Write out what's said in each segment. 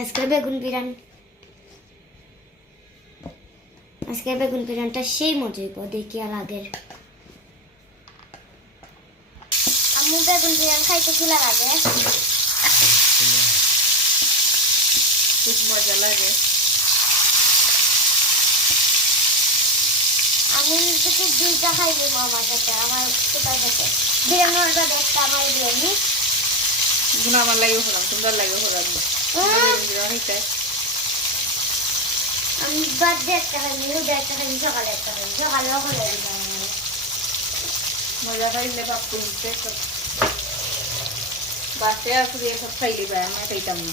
আজকের বেগুন বিরিয়ানিটা সেই মজা হইব, দেখি আর আগের। আমি বেগুন বিরিয়ানি খাইতে চুলা লাগে, খুব মজা লাগে। আমি যদি দুইটা খাইবো আমার কাছে, আমার কোথায় কাছে বিরিয়ানি অর্ডার একটা আমার বিরিয়ানি গুণ আমার লাগে হলাম, তোমরা লাগে হলাম। আমি বার্থডে একটা খাইনি, রোজা একটা খাইনি, সকালে একটা খাইনি, সকালেও হলে মজা খাইলে বাপ করতে বাসে আসলে সব খাইলে ভাই আমরা খাইতাম না।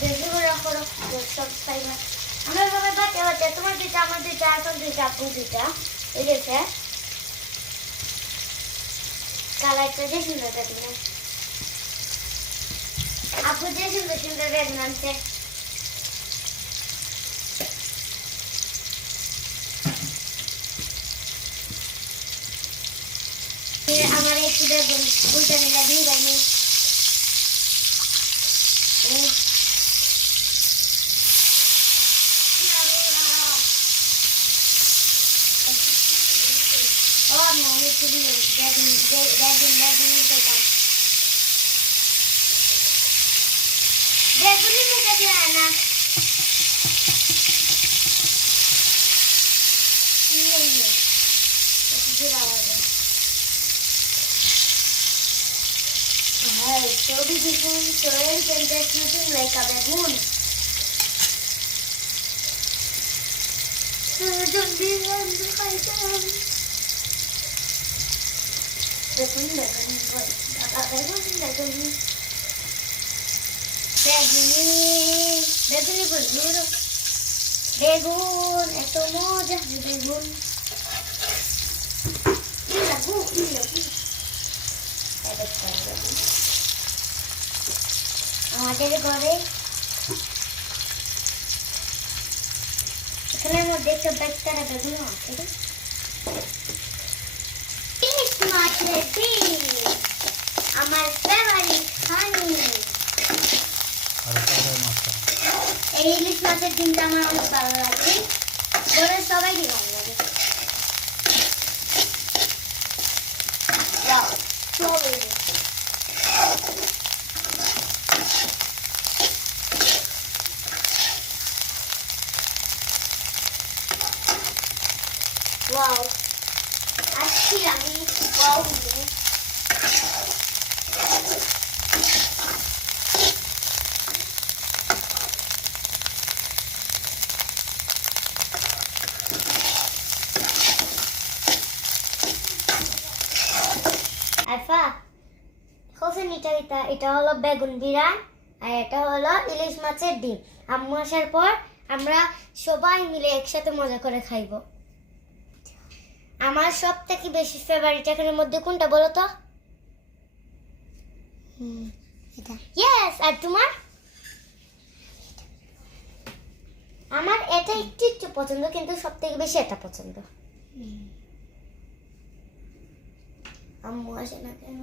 বেশি করে করো সব খাইবা। আমার বাবা বাচ্চা বাচ্চা, তোমার দুইটা, আমার দুইটা, এখন দুইটা, আপু দুইটা, এই গেছে কালারটা যে সুন্দর দেখবে, আপু যে সুন্দর সুন্দর বেগুন আনছে। আমার একটু বেগুন উল্টা নিলা দিয়ে যায়নি। বেগুনি মুখে দেয় না, ছবি দেখুন, সোয়েল নতুন লেখা বেগুন বেগুন বেগুন বেগুন বেগুনি বেগুনি বলুন, বেগুন এত মজা বেগুন আমাদের ঘরে এখানের মধ্যে একটা বেচারা বেগুন আছে, আমার ফেভারিট হানি। এই ইলিশ মাছের ডিমটা আমার অনেক ভালো লাগে, ঘরের সবাইকে ভালো লাগে। Wow, আজকে আমি wow দিয়ে আলফা হোসেন, এটা হলো বেগুন বিরিয়ানি আর এটা হলো ইলিশ মাছের ডিম। আম্মু আসার পর আমরা সবাই মিলে একসাথে মজা করে খাইবো। আমার সব থেকে বেশি ফেভারিট এখানের মধ্যে কোনটা বলো তো? এটা ইয়েস। আর তোমার? আমার এটা একটু একটু পছন্দ, কিন্তু সব থেকে বেশি এটা পছন্দ। আম্মু আসে না কেন?